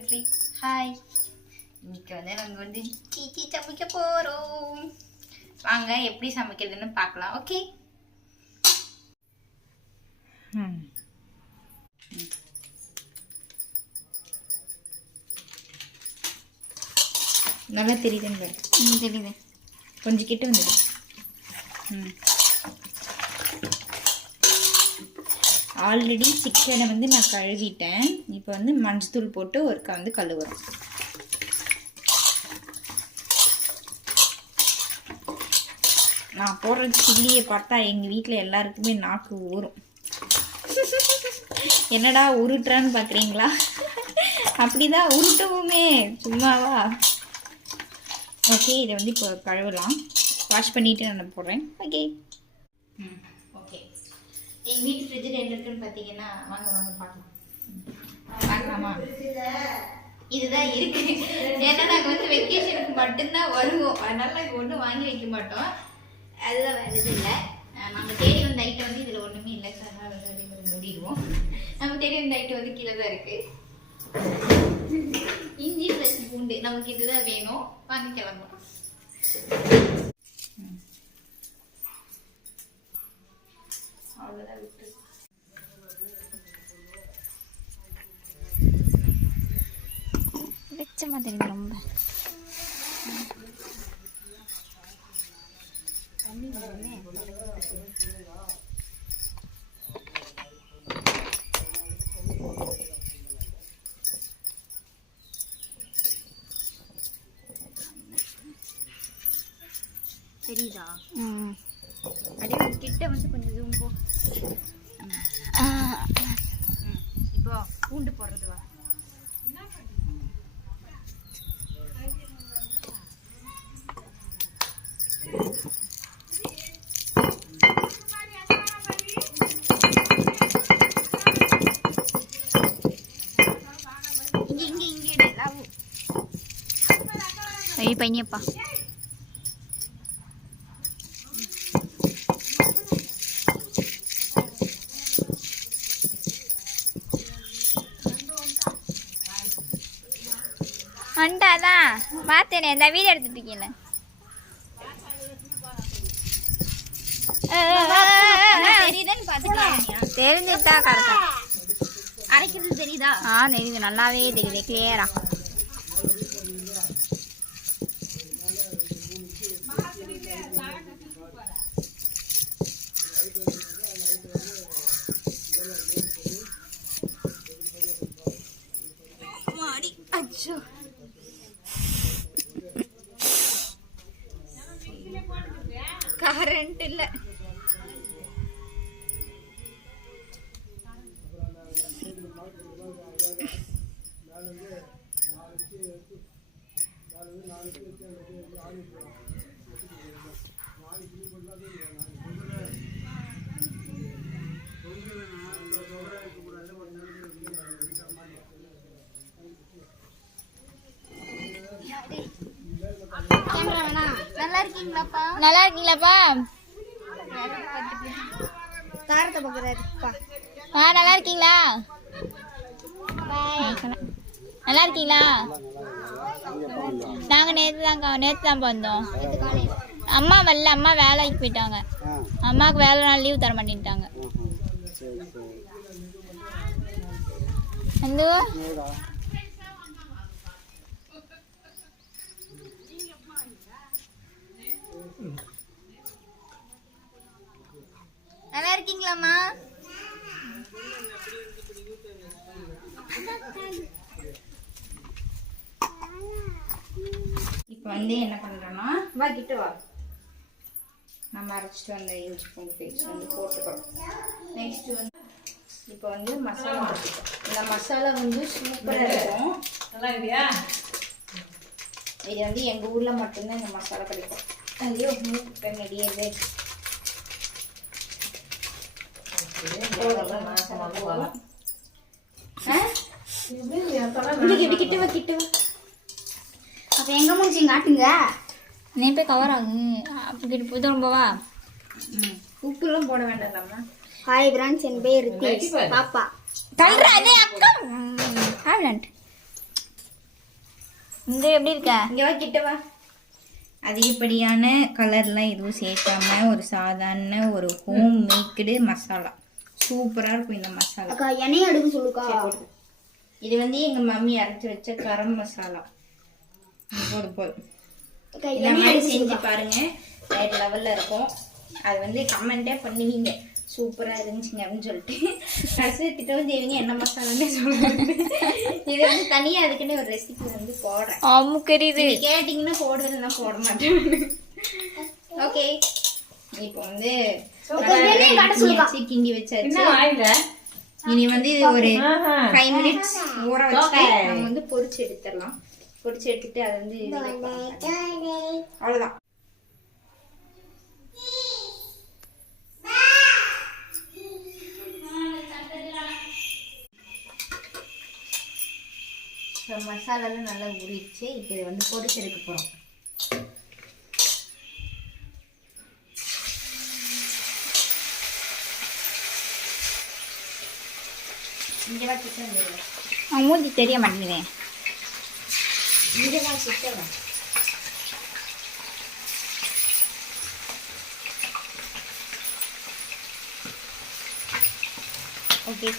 எப்படி ஹாய் இன்னைக்கு வந்து நாங்கள் வந்து சீச்சி சமைக்க போகிறோம் வாங்க எப்படி சமைக்கிறதுன்னு பார்க்கலாம் ஓகே நல்லா தெரியுதுன்னு பாரு ம் தெரியுது கொஞ்சம் கிட்ட வந்துடு ம் ஆல்ரெடி சிக்கனை வந்து நான் கழுவிட்டேன். இப்போ வந்து மஞ்சத்தூள் போட்டு ஒருக்கா வந்து கழுவுறோம். நான் போடுற சில்லியை பார்த்தா எங்கள் வீட்டில் எல்லாருக்குமே நாக்கு ஊறும். என்னடா உருட்டுறான்னு பார்க்குறீங்களா அப்படிதான் உருட்டவுமே. சும்மாவா? ஓகே இதை வந்து இப்போ கழுவலாம். வாஷ் பண்ணிவிட்டு நான் போடுறேன். ஓகே ம் எங்கள் வீட்டு ஃப்ரிட்ஜில் என்ன இருக்குன்னு பார்த்தீங்கன்னா வாங்க வாங்க பார்க்கலாம். பார்க்கலாமா? இதுதான் இருக்கு. ஏன்னா நாங்கள் வந்து வெக்கேஷனுக்கு மட்டும்தான் வருவோம். அதனால நாங்கள் ஒன்றும் வாங்கி வைக்க மாட்டோம். அதெல்லாம் வேறு இது இல்லை. நாங்கள் தேடி வந்த ஐட்டம் வந்து இதில் ஒன்றுமே இல்லை. சார் மூடிடுவோம். நம்ம தேடி வந்த ஐட்டம் வந்து கீழே தான் இருக்குது இஞ்சி ப்ளஸ் பூண்டு. நமக்கு இதுதான் வேணும். வாங்கி கிளம்பலாம். அவ்வளோதான் விட்டு வெச்சமா தெரியுது ரொம்ப. தெரியுதா? ம். அப்படியே கிட்ட வந்து கொஞ்சம் ஜூம் போ. இப்போ பூண்டு போடுறது வா. இங்க இங்க இங்க வந்துட்டாதான். பார்த்தேனே இந்த வீடியோ எடுத்துட்டு பாத்துக்கலாம் தெரிஞ்சுட்டா கரெக்டா. அரைக்கிறது தெரியுதா? ஆ தெரியுது. நல்லாவே தெரியுது. கிளியரா நல்லா இருக்கீங்களாப்பா தாரத்தை பக்கறாருப்பா ஆ நல்லா இருக்கீங்களா நல்லா இருக்கீங்களா நாங்கள் நேற்று தாங்க நேற்று தான் வந்தோம் அம்மா வரல அம்மா வேலைக்கு போயிட்டாங்க. அம்மாவுக்கு வேலை நாள் லீவ் தர மாட்டேன்ட்டாங்க. வந்து நல்லா இருக்கீங்களாம்மா இப்போ வந்து என்ன பண்ணுறோன்னா வா கிட்ட வா. நம்ம அரைச்சிட்டு வந்த இஞ்சி பூண்டு பேஸ்ட் வந்து போட்டுக்கிறோம் நெக்ஸ்ட் வந்து இப்போ வந்து மசாலா இந்த மசாலா வந்து சூப்பராக இருக்கும். நல்லா இருக்கியா? இது வந்து எங்கள் ஊரில் மட்டும்தான் இந்த மசாலா கிடைக்கும். ஐயோ. மூக்கு நெடியது இப்படி கிட்ட வா கிட்ட வா. அப்போ எங்கே முடிச்சு காட்டுங்க. நீ போய் கவர் ஆகு. அப்படி புது ரொம்பவா ம் உப்புலாம் போட வேண்டாம்மா ஹாய் பிரான்ஸ் என் பேர் ரித்தீஷ். பாப்பா. அதே அக்கா. ஆப்லண்ட் இங்க எப்படி இருக்க? இங்கே வா கிட்ட வா. அதிகப்படியான கலர்லாம் எதுவும் சேர்க்காம ஒரு சாதாரண ஒரு ஹோம் மேக்கடு மசாலா. சூப்பராக இருக்கும் இந்த மசாலா. அக்கா எண்ணெய் எடுக்க சொல்லுக்கா. இது வந்து எங்கள் மம்மி அரைச்சி வச்ச கரம் மசாலா. போதும் போதும் இந்த மாதிரி செஞ்சு பாருங்க. வேறு லெவலில் இருக்கும். அது வந்து கமெண்டே பண்ணுவீங்க. சூப்பராக இருந்துச்சுங்க அப்படின்னு சொல்லிட்டு. கடைசியில் திட்டவும் செய்வீங்க என்ன மசாலான்னு சொல்லுவாங்க. இது வந்து தனியாக அதுக்குன்னு ஒரு ரெசிபி வந்து போடுறேன். அமுக்கறிது நீங்க கேட்டிங்கன்னா போட மாட்டேன் ஓகே இப்போ வந்து கிண்டி வச்சாச்சு. இனி வந்து இது ஒரு ஃபைவ் மினிட்ஸ் ஊற வச்சு நம்ம வந்து பொரிச்சு எடுத்துடலாம். பொரிச்சு எடுத்துட்டு அதை வந்து இப்போ மசாலாலாம் நல்லா ஊறிடுச்சு இப்போ இதை வந்து பொரிச்சு எடுக்க போகிறோம் இங்கே வா கிச்சன் அவன் மூஞ்சி தெரிய மாட்டேங்குதே இங்கே வா கிச்சன் வா ஓகே